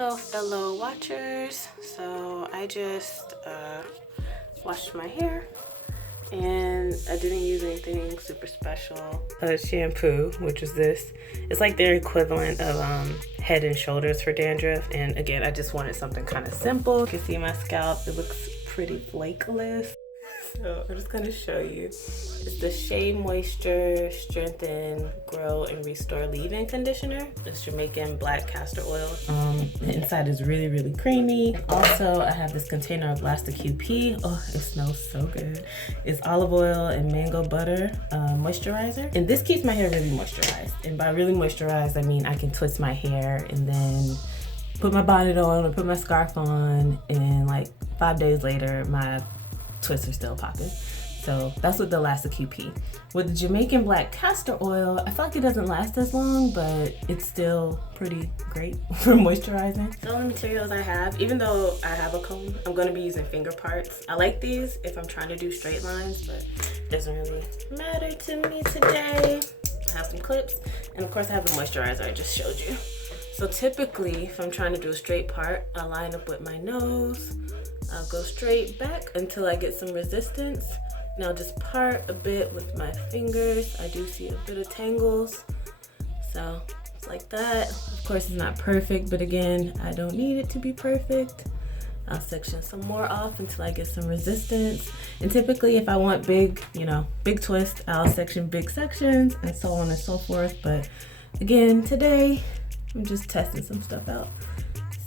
Hello fellow watchers, so I just washed my hair and I didn't use anything super special. Shampoo, which is this. It's like their equivalent of Head and Shoulders for dandruff, and again I just wanted something kind of simple. You can see my scalp, it looks pretty flakeless. So I'm just gonna show you. It's the Shea Moisture Strengthen, Grow, and Restore Leave-In Conditioner. It's Jamaican black castor oil. The inside is really, really creamy. Also, I have this container of Elasta QP. Oh, it smells so good. It's olive oil and mango butter moisturizer. And this keeps my hair really moisturized. And by really moisturized, I mean I can twist my hair and then put my bonnet on or put my scarf on, and like 5 days later, my twists are still popping. So that's with the Elasta QP. With the Jamaican black castor oil, I feel like it doesn't last as long, but it's still pretty great for moisturizing. The only materials I have, even though I have a comb, I'm gonna be using finger parts. I like these if I'm trying to do straight lines, but it doesn't really matter to me today. I have some clips, and of course I have the moisturizer I just showed you. So typically, if I'm trying to do a straight part, I line up with my nose. I'll go straight back until I get some resistance. And I'll just part a bit with my fingers. I do see a bit of tangles. So it's like that. Of course it's not perfect, but again, I don't need it to be perfect. I'll section some more off until I get some resistance. And typically if I want big, big twist, I'll section big sections and so on and so forth. But again, today, I'm just testing some stuff out.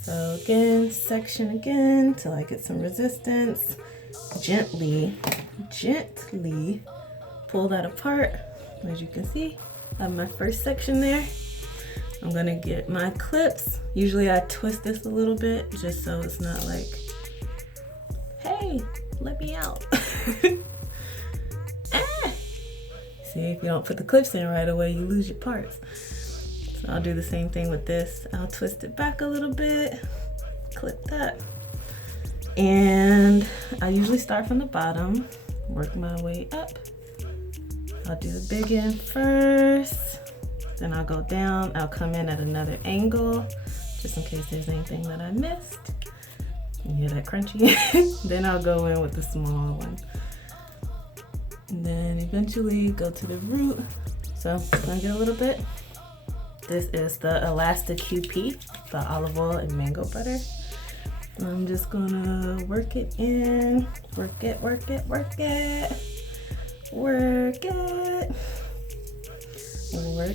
So again, section again till I get some resistance. Gently pull that apart. As you can see, I have my first section there. I'm gonna get my clips. Usually I twist this a little bit just so it's not like, hey, let me out. See, if you don't put the clips in right away, you lose your parts. So I'll do the same thing with this. I'll twist it back a little bit, clip that. And I usually start from the bottom, work my way up. I'll do the big end first, then I'll go down. I'll come in at another angle, just in case there's anything that I missed. You hear that crunchy? Then I'll go in with the small one. And then eventually go to the root. So I'm gonna get a little bit. This is the Elasta QP, the olive oil and mango butter. I'm just gonna work it in, work it. Work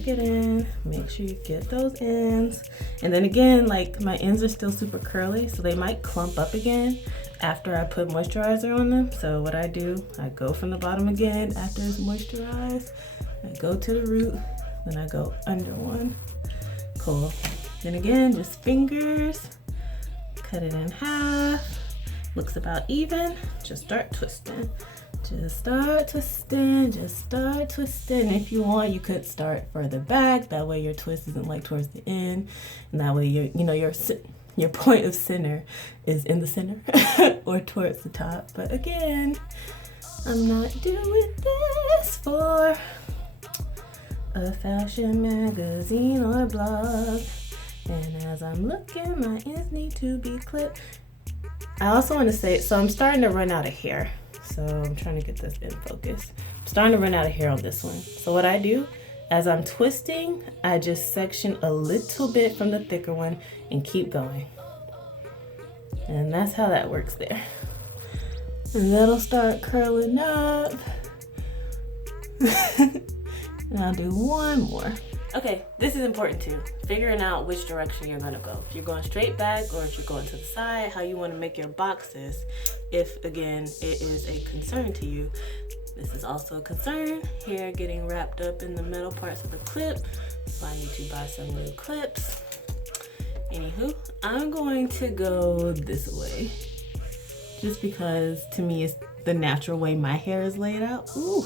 it in, make sure you get those ends. And then again, like my ends are still super curly, so they might clump up again after I put moisturizer on them. So what I do, I go from the bottom again after it's moisturized. I go to the root, then I go under one. Cool. Then again, just fingers, cut it in half. Looks about even. Just start twisting. Just start twisting. If you want, you could start further back. That way your twist isn't like towards the end. And that way your point of center is in the center or towards the top. But again, I'm not doing this for a fashion magazine or blog. And as I'm looking, my ends need to be clipped. I also want to say, so I'm starting to run out of hair. So I'm trying to get this in focus. I'm starting to run out of hair on this one. So what I do, as I'm twisting, I just section a little bit from the thicker one and keep going. And that's how that works there. And that'll start curling up. And I'll do one more. Okay, this is important too. Figuring out which direction you're gonna go. If you're going straight back or if you're going to the side, how you wanna make your boxes. If, again, it is a concern to you. This is also a concern. Hair getting wrapped up in the metal parts of the clip. So I need to buy some new clips. Anywho, I'm going to go this way. Just because to me it's the natural way my hair is laid out. Ooh.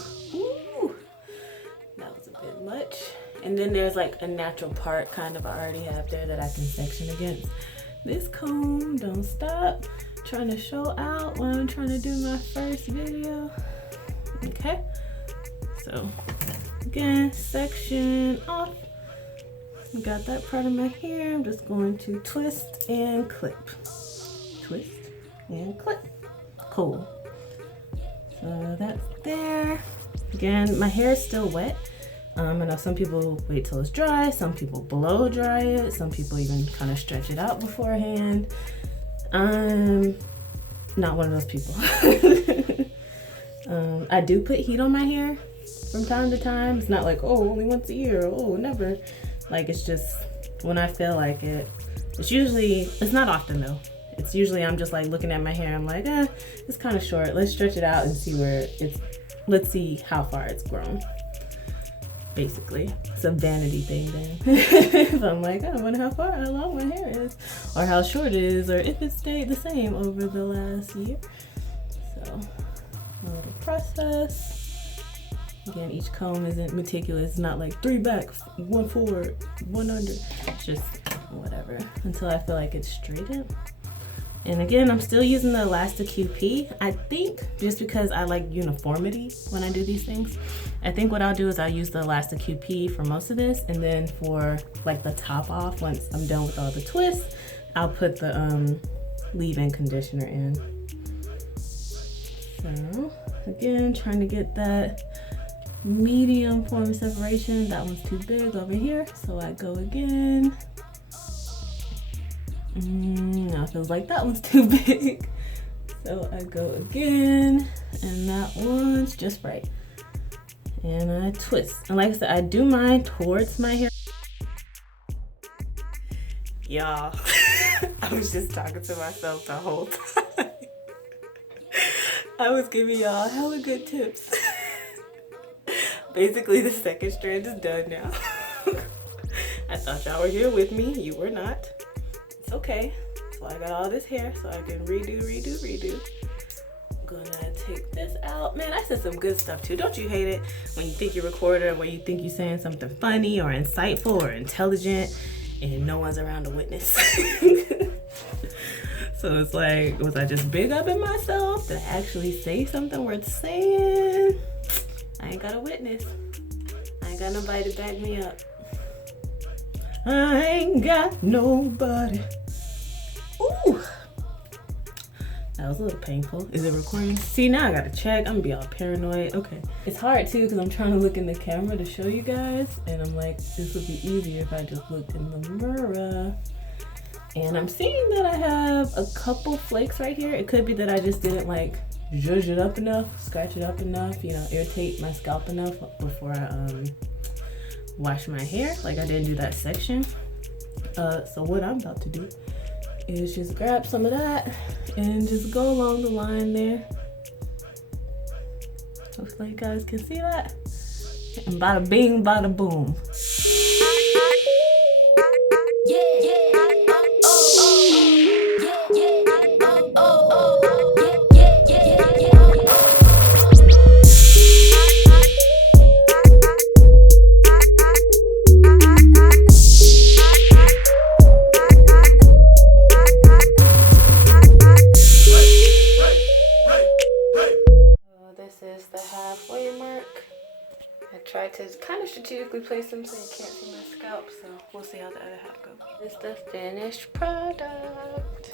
That was a bit much. And then there's like a natural part kind of I already have there that I can section against. This comb don't stop trying to show out when I'm trying to do my first video. Okay, so again, section off, got that part of my hair. I'm just going to twist and clip. Twist and clip. Cool. So that's there. Again, my hair is still wet. I know some people wait till it's dry, some people blow dry it, some people even kind of stretch it out beforehand. I'm not one of those people. I do put heat on my hair from time to time. It's not like, oh, only once a year, oh, never. Like, it's just when I feel like it. It's not often though. It's usually I'm just like looking at my hair, I'm like, it's kind of short. Let's stretch it out and see let's see how far it's grown. Basically, it's a vanity thing then. So I'm like, I wonder how long my hair is, or how short it is, or if it stayed the same over the last year. So, a little process. Again, each comb isn't meticulous. It's not like 3 back, 1 forward, 1 under. It's just whatever until I feel like it's straightened. And again, I'm still using the Elasta QP. I think just because I like uniformity when I do these things, I think what I'll do is I'll use the Elasta QP for most of this, and then for like the top off, once I'm done with all the twists, I'll put the leave-in conditioner in. So again, trying to get that medium form separation. That one's too big over here, so I go again. Now it feels like that one's too big. So I go again, and that one's just right. And I twist. And like I said, I do mine towards my hair. Y'all, I was just talking to myself the whole time. I was giving y'all hella good tips. Basically, the second strand is done now. I thought y'all were here with me. You were not. It's okay. So I got all this hair so I can redo. I'm gonna take this out. Man, I said some good stuff too. Don't you hate it when you think you're recording, or when you think you're saying something funny or insightful or intelligent and no one's around to witness? So it's like, was I just big up in myself? Did I actually say something worth saying? I ain't got a witness. I ain't got nobody to back me up. I ain't got nobody. Ooh. That was a little painful. Is it recording? See, now I gotta check. I'm gonna be all paranoid. Okay. It's hard too because I'm trying to look in the camera to show you guys. And I'm like, this would be easier if I just looked in the mirror. And I'm seeing that I have a couple flakes right here. It could be that I just didn't like zhuzh it up enough, scratch it up enough, you know, irritate my scalp enough before I wash my hair. Like I didn't do that section. So what I'm about to do is just grab some of that and just go along the line there. Hopefully you guys can see that. And bada bing, bada boom. Tried to kind of strategically place them so you can't see my scalp, so we'll see how the other half goes. This is the finished product.